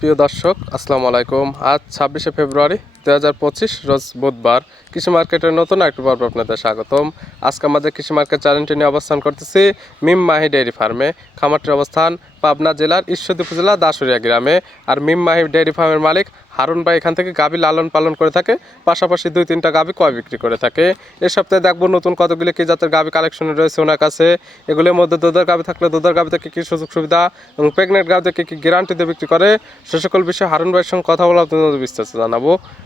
প্রিয় দর্শক, আসসালামু আলাইকুম। আজ ছাব্বিশে ফেব্রুয়ারি দু হাজার পঁচিশ, রোজ বুধবার। কৃষি মার্কেটের নতুন একটি পর্ব আপনাদের স্বাগতম। আজকে আমাদের কৃষি মার্কেট চ্যানেলটি নিয়ে অবস্থান করতেছি মিম মাহি ডেয়ারি ফার্মে। খামারটির অবস্থান পাবনা জেলার ঈশ্বরদী উপজেলা দাসুরিয়া গ্রামে। আর মিম মাহি ডেয়ারি ফার্মের মালিক হারুন ভাই এখান থেকে গাভী লালন পালন করে থাকে, পাশাপাশি দুই তিনটা গাভী কয় বিক্রি করে থাকে। এ সপ্তাহে দেখব নতুন কতগুলি কী জাতের গাভী কালেকশনে রয়েছে ওনার কাছে। এগুলোর মধ্যে দুধের গাভী থাকলে দুধের গাভী থেকে কী সুযোগ সুবিধা এবং প্রেগনেন্ট গাভী থেকে কী গ্যারান্টি দিয়ে বিক্রি করে? সে সকল বিষয়ে হারুন ভাইয়ের সঙ্গে কথা বলা বিস্তারিত জানাব।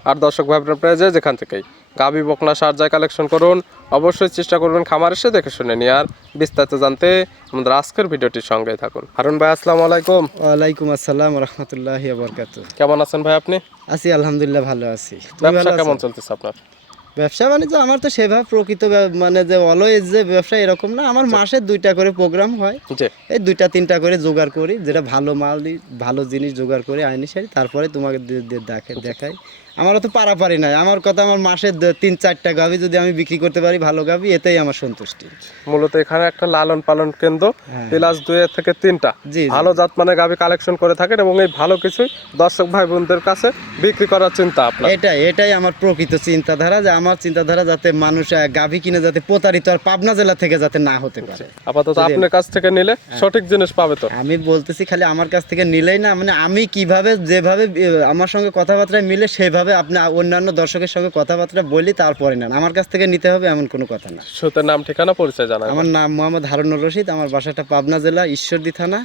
আর দর্শক ভাই আপনার প্রায় যেখান থেকেই বকনা সার যায় কালেকশন করুন। অবশ্যই চেষ্টা করবেন খামার এসে দেখে শুনে নিয়ে আর বিস্তারিত জানতে আমাদের আজকের ভিডিওটির সঙ্গেই থাকুন। হারুন ভাই আসসালামু আলাইকুম। ওয়ালাইকুম আসসালাম রহমতুল্লাহি বরকাত কেমন আছেন ভাই আপনি? আছি আলহামদুলিল্লাহ ভালো আছি। ব্যবসা কেমন চলতেছে আপনার? ব্যবসা বাণিজ্য আমার তো সেভাবে প্রকৃত মানে যে অলওয়েজ যে ব্যবসা এরকম না আমার মাসে দুইটা করে প্রোগ্রাম হয়। এই দুইটা তিনটা করে জোগাড় করি যেটা ভালো মাল ভালো জিনিস জোগাড় করে আইনি সারি তারপরে তোমাকে দে- দে- দেখে দেখাই। আমারও তো পারাপারি নাই। আমার কথা আমার মাসে তিন চারটা গাভি যদি আমি বিক্রি করতে পারি ভালো গাভি এতেই আমার সন্তুষ্টি। মূলত এখানে একটা লালন পালন কেন্দ্র হ্যাঁ। প্লাস দুই থেকে তিনটা। ভালো জাত মানে গাভী কালেকশন করে থাকেন এবং এই ভালো কিছুই দর্শক ভাই বোনদের কাছে বিক্রি করার চিন্তা আপনার। এটাই এটাই আমার প্রকৃত চিন্তাধারা যে আমার চিন্তাধারা যাতে মানুষ গাভী কিনে যাতে প্রতারিত আর পাবনা জেলা থেকে যাতে না হতে পারে। আপাতত আপনার কাছ থেকে নিলে সঠিক জিনিস পাবে তো। আমি বলতেছি খালি আমার কাছ থেকে নিলেই না মানে আমি কীভাবে যেভাবে আমার সঙ্গে কথাবার্তা মিলে সেভাবে আপনি অন্যান্য দর্শকের সঙ্গে কথাবার্তা বলি তারপরে নেন। আমার কাছ থেকে নিতে হবে এমন কোনো কথা না। সুতের নাম ঠিকানা পরিচয় জানা আমার নাম মোহাম্মদ হারুনুর রশিদ আমার বাসাটা পাবনা জেলা ঈশ্বরদী থানা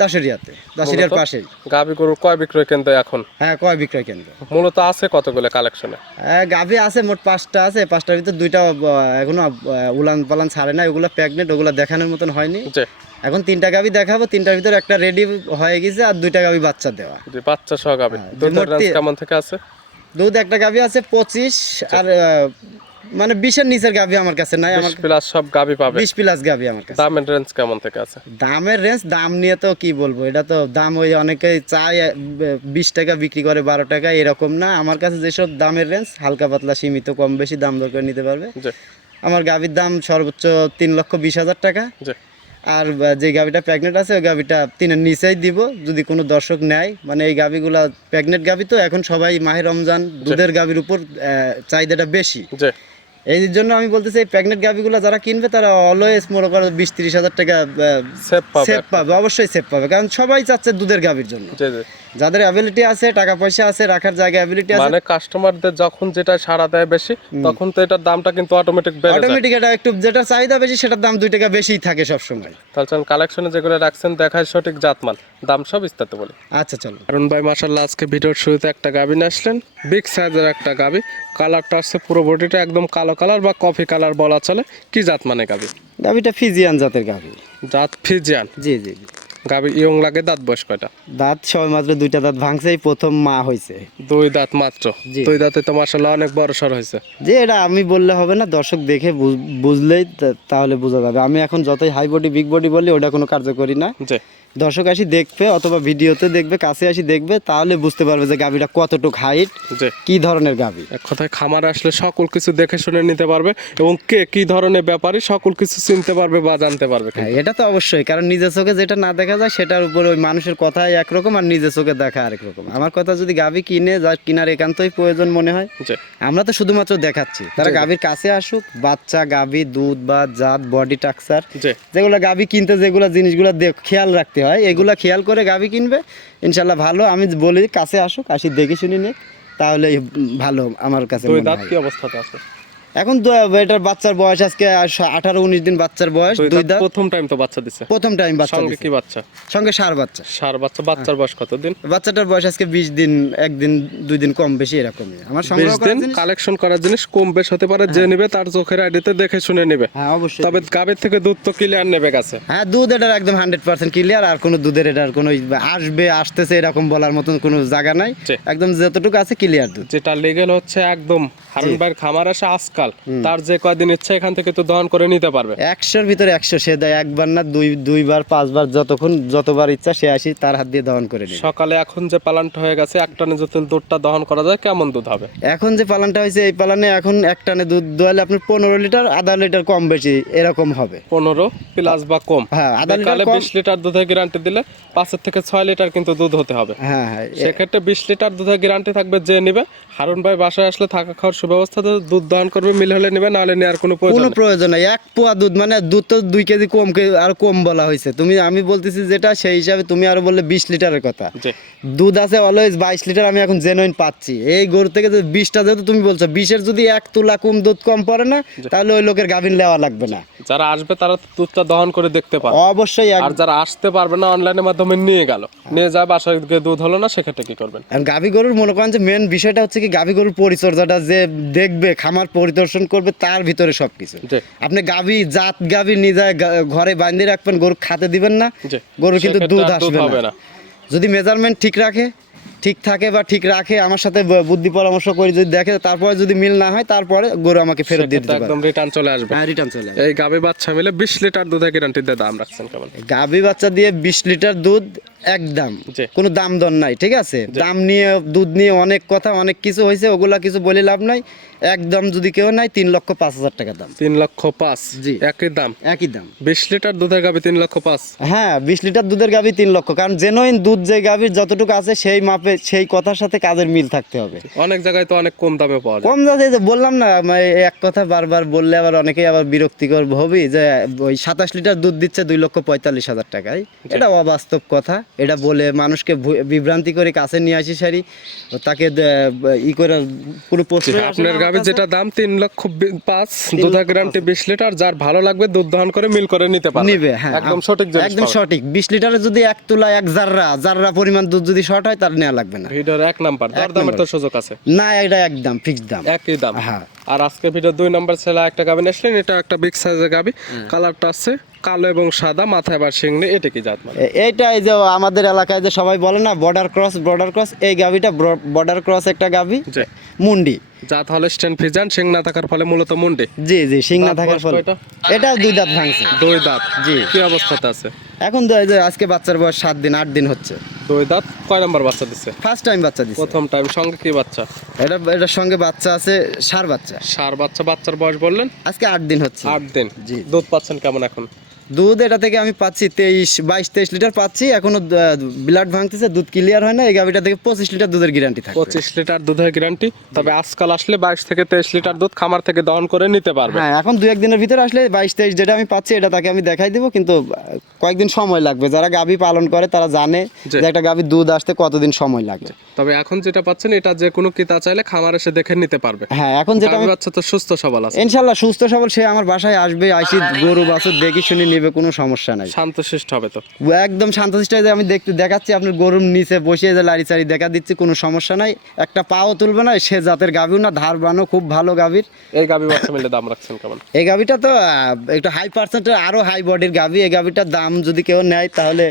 দাসুরিয়াতে দাসুরিয়ার? পাশেই। গাভী গরুর কয় বিক্রয় কেন্দ্র এখন? হ্যাঁ কয় বিক্রয় কেন্দ্র। মূলত আছে কতগুলো কালেকশনে হ্যাঁ গাভী আছে মোট পাঁচটা আছে। পাঁচটার ভিতর দুইটা এখনও উলান পালান ছাড়ে না ওগুলো প্রেগনেন্ট ওগুলো দেখানোর মতন হয়নি। এখন তিনটা গাভী দেখাবো। তিনটার ভিতর একটা রেডি হয়ে গেছে আর দুইটা গাভী বাচ্চা দেওয়া। বাচ্চা সহ গাভী। হ্যাঁ, কেমন থেকে আছে? দুধ একটা গাভী আছে পঁচিশ আর মানে বিশের নিচের গাভী আমার কাছে নাই আমার প্লাস সব গাভী পাবে। বিশ প্লাস গাভী আমার কাছে। দামের রেঞ্জ কেমন থেকে আছে? দামের রেঞ্জ দাম নিয়ে তো কি বলব এটা তো দাম ওই অনেকেই চায় বিশ টাকা বিক্রি করে বারো টাকা এরকম না। আমার কাছে যেসব দামের রেঞ্জ হালকা পাতলা সীমিত কম বেশি দাম দর করে নিতে পারবে। আমার গাভীর দাম সর্বোচ্চ তিন লক্ষ বিশ হাজার টাকা। আর যে গাভিটা প্রেগনেন্ট আছে ওই গাভিটা তিনের নিচেই দিব যদি কোনো দর্শক নেয়। মানে এই গাভিগুলা প্রেগনেন্ট গাভি তো এখন সবাই মাহে রমজান দুধের গাভির উপর চাহিদাটা বেশি। এই জন্য আমি বলতেছি চাই প্রেগনেন্ট গাভিগুলো যারা কিনবে তারা অলওয়েজ মনে করো বিশ তিরিশ হাজার টাকা সেভ পাবে। অবশ্যই সেভ পাবে কারণ সবাই চাচ্ছে দুধের গাভির জন্য। যাদের অ্যাবিলিটি আছে টাকা পয়সা আছে রাখার জায়গা অ্যাবিলিটি আছে। মানে কাস্টমারদের যখন যেটা সাড়া দেয় বেশি তখন তো এটার দামটা কিন্তু অটোমেটিক বেড়ে যায়। অটোমেটিক এটা একটু যেটা চাহিদা বেশি সেটার দাম দুই টাকা বেশিই থাকে সবসময়। তাহলে কালেকশনে যেগুলো রাখছেন দেখায় সঠিক জাতমান দাম সব বিস্তারিত বলি। আচ্ছা চলো কারণ ভাই মাসাল্লাহ আজকে ভিডিওর শুরুতে একটা গাবি নিয়ে আসলেন। বিগ সাইজের একটা গাবি। কালারটা হচ্ছে পুরো বডিটা একদম কালো কালার বা কফি কালার বলা চলে। কি জাত মানে গাবি? গাভিটা ফিজিয়ান জাতের গাভি জাত ফিজিয়ান জি জি জি। গাবি ইয়ং লাগে দাঁত বয়স কয়টা? দাঁত সবে মাত্র দুইটা দাঁত ভাঙছে প্রথম মা হয়েছে দুই দাঁত মাত্র? দুই দাঁতে তো মাসাল্লাহ অনেক বড় সর হয়েছে যে এটা আমি বললে হবে না দর্শক দেখে বুঝলেই তাহলে বোঝা যাবে। আমি এখন যতই হাই বডি বিগ বডি বলি ওটা কোনো কার্যকরী না। দর্শক আসি দেখবে অথবা ভিডিওতে দেখবে কাছে আসি দেখবে তাহলে বুঝতে পারবে যে গাভিটা কতটুক হাইট কি ধরনের গাভি। এক কথায় খামার আসলে সকল কিছু দেখে শুনে নিতে পারবে এবং কে কি ধরনের ব্যাপারে সকল কিছু চিনতে পারবে বা জানতে পারবে হ্যাঁ এটা তো অবশ্যই কারণ নিজের চোখে যেটা না দেখা যায় সেটার উপর ওই মানুষের কথাই একরকম আর নিজের চোখে দেখা আরেক রকম। আমার কথা যদি গাভি কিনে যা কিনার একান্তই প্রয়োজন মনে হয় আমরা তো শুধুমাত্র দেখাচ্ছি। তারা গাভীর কাছে আসুক বাচ্চা গাভী দুধ বা জাত বডি টাক্সার যেগুলো গাভী কিনতে যেগুলো জিনিসগুলো দেখ খেয়াল রাখতে হয় এগুলো খেয়াল করে গাভী কিনবে। ইনশাল্লাহ ভালো আমি বলি কাছে আসুক আসি দেখে শুনি নে তাহলে ভালো আমার কাছে দুই দাঁত কি অবস্থাতে আছে? এখন এটার বাচ্চার বয়স আজকে আঠারো উনিশ দিন বাচ্চার বয়স দুই দাঁত। প্রথম টাইম তো বাচ্চা দিছে? প্রথম টাইম বাচ্চা সঙ্গে কি বাচ্চা? সঙ্গে সার বাচ্চা। সার বাচ্চা বাচ্চার বয়স কত দিন বাচ্চাটার বয়স আজকে বিশ দিন একদিন দুই দিন কম বেশি এরকমই। আমার সংগ্রহ দিন কালেকশন করার জিনিস কম বেশ হতে পারে যে নেবে তার চোখের আইডিতে দেখে শুনে নেবে। হ্যাঁ অবশ্যই। তবে গাবের থেকে দুধ তো ক্লিয়ার নেবে গেছে। হ্যাঁ দুধ এটার একদম হান্ড্রেড পার্সেন্ট ক্লিয়ার আর কোনো দুধের এটার কোনো আসবে আসতেছে এরকম বলার মতন কোনো জায়গা নাই। একদম যতটুকু আছে ক্লিয়ার দুধ। যেটা লিগেল হচ্ছে একদম হারুন ভাইয়ের খামার আসে আজকাল। মাল। তার যে কয়দিন ইচ্ছা এখান থেকে তো দহন করে নিতে পারবে। একশোর ভিতরে একশো সে দেয় একবার না দুই দুইবার পাঁচবার যতক্ষণ যতবার ইচ্ছা সে আসি তার হাত দিয়ে দহন করে সকালে এখন যে পালানটা হয়ে গেছে এক টানে যদি দুধটা দহন করা যায় কেমন দুধ হবে? এখন যে পালানটা হয়েছে এই পালানে এখন এক টানে দুধ দোয়ালে আপনার পনেরো লিটার আধা লিটার কম বেশি এরকম হবে। পনেরো প্লাস বা কম? হ্যাঁ, আধা লিটার বিশ লিটার দুধের গ্যারান্টি দিলে পাঁচের থেকে ছয় লিটার কিন্তু দুধ হতে হবে। হ্যাঁ হ্যাঁ এ- সেক্ষেত্রে বিশ লিটার দুধের গ্যারান্টি থাকবে যে নিবে। হারুন ভাই বাসায় আসলে থাকা খাওয়ার সুব্যবস্থাতে দুধ দহন করবে মিল হলে নিবে নাহলে নেওয়ার কোনো প্রয়োজন কোনো। প্রয়োজন নাই। এক পোয়া দুধ মানে দুধ তো দুই কেজি কম আর কম বলা হয়েছে। তুমি আমি বলতেছি যেটা সেই হিসাবে তুমি আরও বললে বিশ লিটারের কথা। দুধ আছে অলওয়েজ বাইশ লিটার আমি এখন জেনুইন পাচ্ছি। এই গরু থেকে যদি বিশটা যেহেতু তুমি বলছো বিশের যদি এক তুলা কম দুধ কম পড়ে না তাহলে ওই লোকের গাভিন নেওয়া লাগবে না। যারা আসবে তারা দুধটা দহন করে দেখতে পারে অবশ্যই আর যারা আসতে পারবে না অনলাইনের মাধ্যমে নিয়ে গেল। নিয়ে যায় বাসায় দুধ হলো না সেক্ষেত্রে কি করবেন? গাভী গরুর মনে করেন যে মেন বিষয়টা হচ্ছে কি গাভী গরুর পরিচর্যাটা যে দেখবে খামার পরিদর্শন করবে তার ভিতরে সবকিছু। আপনি গাভী জাত গাভী নিজে ঘরে বাঁধে রাখবেন গরু খাতে দিবেন না গরু কিন্তু দুধ আসবে না। যদি মেজারমেন্ট ঠিক রাখে ঠিক থাকে বা ঠিক রাখে আমার সাথে বুদ্ধি পরামর্শ করে যদি দেখে তারপরে যদি মিল না হয় তারপরে গরু আমাকে ফেরত দিয়ে দিতে একদম রিটার্ন চলে আসবে। হ্যাঁ রিটার্ন চলে আসবে। এই গাভী বাচ্চা মিলে বিশ লিটার দুধের গ্যারান্টি দাম রাখছেন কেমন? গাভী বাচ্চা দিয়ে বিশ লিটার দুধ একদম। কোনো দাম দর নাই ঠিক আছে? দাম নিয়ে দুধ নিয়ে অনেক কথা অনেক কিছু হয়েছে ওগুলা কিছু বলে লাভ নাই। একদম যদি কেউ নাই তিন লক্ষ পাঁচ হাজার টাকা দাম। তিন লক্ষ পাঁচ জি। একই দাম? একই দাম। বিশ লিটার দুধের গাভী তিন লক্ষ পাঁচ? হ্যাঁ বিশ লিটার দুধের গাভী তিন লক্ষ কারণ জেনুইন দুধ যে গাভীর যতটুকু আছে সেই মাপে সেই কথার সাথে কাজের মিল থাকতে হবে। অনেক জায়গায় তো অনেক কম দামে পাওয়া যায়। কম যাতে যে বললাম না এক কথা বারবার বললে আবার অনেকেই আবার বিরক্তিকর হবি যে ওই সাতাশ লিটার দুধ দিচ্ছে দুই লক্ষ পঁয়তাল্লিশ হাজার টাকায়। এটা অবাস্তব কথা। এটা বলে মানুষকে বিভ্রান্তি করে কাছে নিয়ে আসি সারি ও তাকে ই করে পুরো আপনার গাভীর যেটা দাম তিন লক্ষ পাঁচ দুধের গ্যারান্টি বিশ লিটার যার ভালো লাগবে দুধ দহন করে মিল করে নিতে পারবে। নিবে হ্যাঁ একদম সঠিক একদম সঠিক। বিশ লিটারে যদি এক তুলা এক জাররা জাররা পরিমাণ দুধ যদি শর্ট হয় তার নেওয়া লাগবে না। ভিডিওর এক নাম্বার দর দামের তো সুযোগ আছে। না এটা একদম ফিক্স দাম। একই দাম। হ্যাঁ। আর আজকে ভিডিও দুই নাম্বার ছেলে একটা গাবি আসলেন এটা একটা বিগ সাইজের গাবি কালারটা আছে কালো এবং সাদা মাথায় আবার শিংনে এটা কি জাত মানে? এইটা এই যে আমাদের এলাকায় যে সবাই বলে না বর্ডার ক্রস বর্ডার ক্রস এই গাভিটা বর্ডার ক্রস একটা গাভি মুন্ডি। জাত ফিজান শিং না থাকার ফলে মূলত মুন্ডি। জি জি সিং না থাকার ফলে? এটাও দুই দাঁত ভাঙছে। দুই দাঁত। জি। কি অবস্থাতে আছে? এখন তো এই যে আজকে বাচ্চার বয়স সাত দিন আট দিন হচ্ছে। দুই দাঁত কয় নাম্বার বাচ্চা দিচ্ছে ফার্স্ট টাইম বাচ্চা দিচ্ছে প্রথম টাইম সঙ্গে কি বাচ্চা? এটা এটার সঙ্গে বাচ্চা আছে সার বাচ্চা। সার বাচ্চা বাচ্চার বয়স বললেন? আজকে আট দিন হচ্ছে। আট দিন। জি। দুধ পাচ্ছেন কেমন এখন? দুধ এটা থেকে আমি পাচ্ছি তেইশ বাইশ তেইশ লিটার পাচ্ছি। এখনও ব্লাড ভাঙতেছে দুধ ক্লিয়ার হয় না এই গাভিটা থেকে পঁচিশ লিটার দুধের গ্যারান্টি থাকে পঁচিশ লিটার দুধের গ্যারান্টি তবে আজকাল আসলে বাইশ থেকে তেইশ লিটার দুধ খামার থেকে দহন করে নিতে পারবে। হ্যাঁ এখন দু একদিনের ভিতরে আসলে বাইশ তেইশ যেটা আমি পাচ্ছি এটা তাকে আমি দেখাই দিব কিন্তু কয়েকদিন সময় লাগবে। যারা গাভী পালন করে তারা জানে যে একটা গাভীর দুধ আসতে কতদিন সময় লাগবে। তবে এখন যেটা পাচ্ছেন এটা যে কোনো কিতা চাইলে খামার এসে দেখে নিতে পারবে। হ্যাঁ এখন যেটা আমি বাচ্চা তো সুস্থ সবল আছে। ইনশাল্লাহ সুস্থ সবল সে আমার বাসায় আসবে আইসি গরু বাছুর দেখি শুনি নেবে কোনো সমস্যা নাই। শান্তশিষ্ট হবে তো। একদম শান্তশিষ্ট যে আমি দেখতে দেখাচ্ছি আপনার গরুর নিচে বসিয়ে যে লাড়ি চাড়ি দেখা দিচ্ছি কোনো সমস্যা নাই। একটা পাও তুলবে না সে জাতের গাভীও না ধার বানো খুব ভালো গাভীর। এই গাভী বাচ্চা মিলে দাম রাখছেন কেমন? এই গাভীটা তো একটু হাই পার্সেন্টের আরও হাই বডির গাভী এই গাভীটার দাম যদি কেউ নেয় তাহলে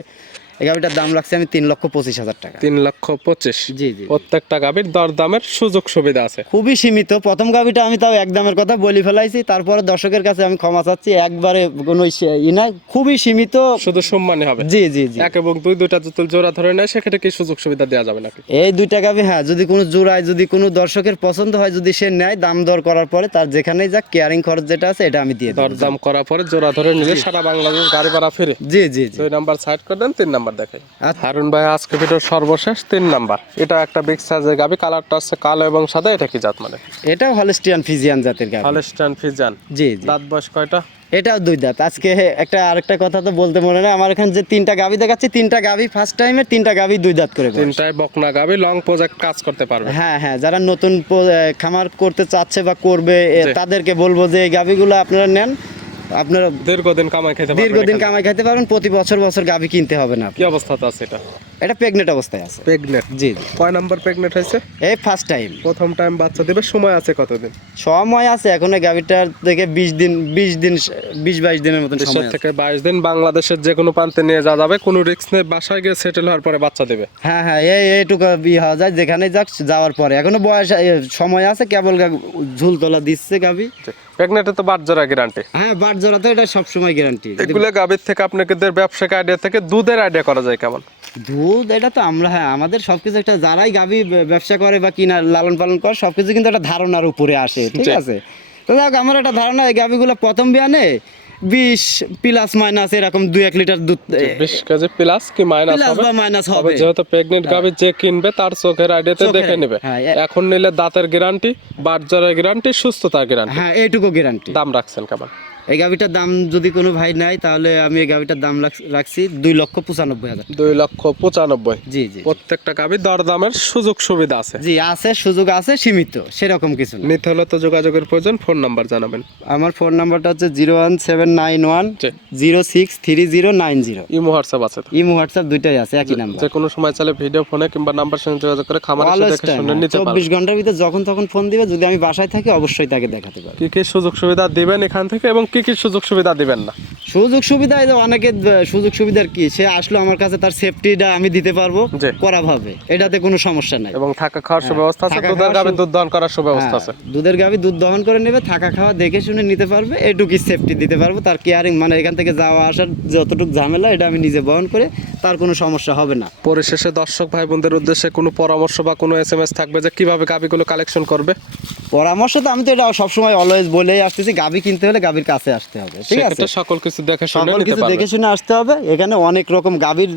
এই গাভিটার দাম লাগছে আমি তিন লক্ষ পঁচিশ হাজার টাকা। তিন লক্ষ পঁচিশ। জি জি প্রত্যেকটা গাভীর দর দামের সুযোগ সুবিধা আছে। খুবই সীমিত। প্রথম গাভিটা আমি তাও একদমের কথা বলি ফেলাইছি। তারপরে দর্শকের কাছে আমি ক্ষমা চাচ্ছি একবারে কোনো ই নাই। খুবই সীমিত। শুধু সম্মানে হবে। জি জি জি। এক এবং দুই দুইটা যদি জোড়া ধরে নেয় সেক্ষেত্রে কি সুযোগ সুবিধা দেওয়া যাবে নাকি? এই দুইটা গাভি হ্যাঁ যদি কোনো জোড়ায় যদি কোনো দর্শকের পছন্দ হয় যদি সে নেয় দাম দর করার পরে তার যেখানেই যাক কেয়ারিং খরচ যেটা আছে এটা আমি দিয়ে দর দাম করার পরে জোড়া ধরে নিলে সারা বাংলাদেশ গাড়ি ভাড়া ফিরে। জি জি জি। দুই নাম্বার সাইড করে দেন তিন নাম্বার দেখাই। আচ্ছা। হারুন ভাই আজকে ভিডিওর সর্বশেষ তিন নাম্বার। এটা একটা বিগ সাইজের গাবি কালারটা আছে কালো এবং সাদা এটা কি জাত মানে? এটাও হলস্টিয়ান ফিজিয়ান জাতের গাভি হলস্টাইন ফিজান জি দাঁত বয়স কয়টা? এটাও দুই দাঁত। আজকে একটা আরেকটা কথা তো বলতে মনে নেই। আমার এখানে যে তিনটা গাভি দেখাচ্ছি তিনটা গাভি ফার্স্ট টাইমে তিনটা গাভি দুই দাঁত করে। তিনটায় বকনা গাবি লং প্রজেক্ট কাজ করতে পারবে। হ্যাঁ হ্যাঁ যারা নতুন খামার করতে চাচ্ছে বা করবে তাদেরকে বলব যে এই গাভিগুলো আপনারা নেন। আপনার দীর্ঘদিন কামাই খেতে পারবেন দীর্ঘদিন কামাই খাইতে পারেন প্রতি বছর বছর গাভী কিনতে হবে না কি অবস্থাতে আছে এটা? এটা প্রেগনেন্ট অবস্থায় আছে। প্রেগনেন্ট জি জি। কয় নাম্বার প্রেগনেন্ট হয়েছে? এই ফার্স্ট টাইম প্রথম টাইম বাচ্চা দেবে সময় আছে কতদিন? সময় আছে এখন এই গাভীটার থেকে বিশ দিন বিশ দিন বিশ বাইশ দিনের মতন সময়। থেকে বাইশ দিন বাংলাদেশের যে কোনো প্রান্তে নিয়ে যাওয়া যাবে কোনো রিস্ক নেই বাসায় গিয়ে সেটেল হওয়ার পরে বাচ্চা দেবে। হ্যাঁ হ্যাঁ এই এইটুকু বিয়ে হওয়া যায় যেখানে যাক যাওয়ার পরে। এখনও বয়স সময় আছে কেবল ঝুল তোলা দিচ্ছে গাভী। প্রেগনেন্টে তো বাট জোড়া গ্যারান্টি হ্যাঁ বাট জোড়া তো এটা সবসময় গ্যারান্টি এগুলো গাভীর থেকে আপনাদের ব্যবসায়িক আইডিয়া থেকে দুধের আইডিয়া করা যায় কেমন? দুধ এটা তো আমরা হ্যাঁ আমাদের সবকিছু একটা যারাই গাভী ব্যবসা করে বা কিনা লালন পালন করে সবকিছু কিন্তু একটা ধারণার উপরে আসে ঠিক আছে? তো দেখ আমার একটা ধারণা এই গাভীগুলো প্রথম বিয়ানে বিশ প্লাস মাইনাস এরকম দুই এক লিটার দুধ বিশ কেজি প্লাস কি মাইনাস হবে? বা মাইনাস হবে। যেহেতু প্রেগনেন্ট গাভী যে কিনবে তার চোখের আইডিয়াতে দেখে নেবে। হ্যাঁ, এখন নিলে দাঁতের গ্যারান্টি বাট জোড়ার গ্যারান্টি সুস্থতার গ্যারান্টি হ্যাঁ এইটুকু গ্যারান্টি দাম রাখছেন কেমন? এই গাভিটার দাম যদি কোনো ভাই নেয় তাহলে আমি এই গাভিটার দাম রাখছি দুই লক্ষ পঁচানব্বই হাজার। দুই লক্ষ পঁচানব্বই। জি জি প্রত্যেকটা গাভী দরদামের সুযোগ সুবিধা আছে। জি আছে সুযোগ আছে সীমিত সেরকম কিছু নিতে হলে তো যোগাযোগের প্রয়োজন ফোন নাম্বার জানাবেন। আমার ফোন নাম্বারটা হচ্ছে zero one seven nine one zero six three zero nine zero. Imo WhatsApp আছে। ইমো হোয়াটসঅ্যাপ দুইটাই আছে একই নাম্বার। যে কোনো সময় চাইলে ভিডিও ফোনে কিংবা নাম্বার সঙ্গে যোগাযোগ করে খামার দেখে শুনে হ্যাঁ। নিতে চব্বিশ ঘণ্টার ভিতরে যখন তখন ফোন দিবে যদি আমি বাসায় থাকি অবশ্যই তাকে দেখাতে পারব। কি কি সুযোগ সুবিধা দিবেন এখান থেকে এবং কি কি সুযোগ সুবিধা দিবেন না? সুযোগ সুবিধা এই যে অনেকে সুযোগ সুবিধার কি? সে আসলো আমার কাছে তার সেফটিটা আমি দিতে পারব করা ভাবে এটাতে কোনো সমস্যা নাই। এবং থাকা খাওয়ার সুব্যবস্থা আছে? দুধের গাভী দুধ দহন করার সুব্যবস্থা আছে? হ্যাঁ, দুধের গাভী দুধ দহন করে নেবে থাকা খাওয়া দেখে শুনে নিতে পারবে এটুকু সেফটি দিতে পারব তার কেয়ারিং মানে এখান থেকে যাওয়া আসার যতটুকু ঝামেলা এটা আমি নিজে বহন করে তার কোনো সমস্যা হবে না। পরিশেষে দর্শক ভাই বোনদের উদ্দেশ্যে কোনো পরামর্শ বা কোনো এস এম এস থাকবে যে কীভাবে গাভীগুলো কালেকশন করবে? পরামর্শ তো আমি তো এটা সবসময় অলওয়েজ বলেই আসতেছি গাভী কিনতে হলে গাভীর কাছে আসতে হবে ঠিক আছে? সকল কিছু দেখে শুনে সকল কিছু দেখে শুনে আসতে হবে এখানে অনেক রকম গাভীর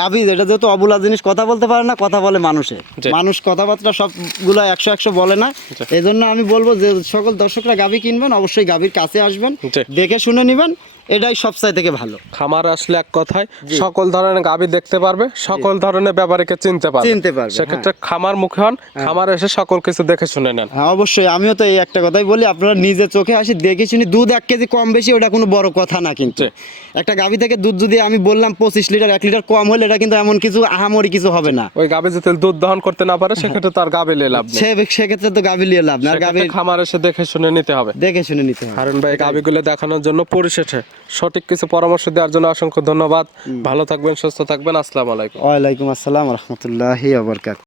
গাভী এটা যেহেতু অবুলা জিনিস কথা বলতে পারে না কথা বলে মানুষে। মানুষ কথাবার্তা সবগুলো একশো একশো বলে না। এই জন্য আমি বলব যে সকল দর্শকরা গাভী কিনবেন অবশ্যই গাভীর কাছে আসবেন দেখে শুনে নেবেন এটাই সবচাই থেকে ভালো। খামার আসলে এক কথায় সকল ধরনের গাভী দেখতে পারবে সকল ধরনের ব্যাপারীকে চিনতে পারবে। চিনতে পারবে, সেক্ষেত্রে খামার মুখে হন খামার এসে সকল কিছু দেখে শুনে নেন। হ্যাঁ অবশ্যই আমিও তো এই একটা কথাই বলি আপনারা নিজে চোখে আসি দেখে শুনি দুধ এক কেজি কম বেশি ওটা কোনো বড় কথা না কিন্তু। একটা গাভী থেকে দুধ যদি আমি বললাম পঁচিশ লিটার এক লিটার কম হলে এটা কিন্তু এমন কিছু আহামরি কিছু হবে না। ওই গাভী যদি দুধ দহন করতে না পারে সেক্ষেত্রে তার গাভী নিয়ে লাভ সে সেক্ষেত্রে তো গাভী লিয়ে লাভ না আর গাভী খামার এসে দেখে শুনে নিতে হবে। দেখে শুনে নিতে হবে। হারুন ভাই গাভীগুলো দেখানোর জন্য পরিশেষে সঠিক কিছু পরামর্শ দেওয়ার জন্য অসংখ্য ধন্যবাদ। ভালো থাকবেন সুস্থ থাকবেন। আসসালামু আলাইকুম। ওয়ালাইকুম আসসালাম রহমতুল্লাহি আবরকাত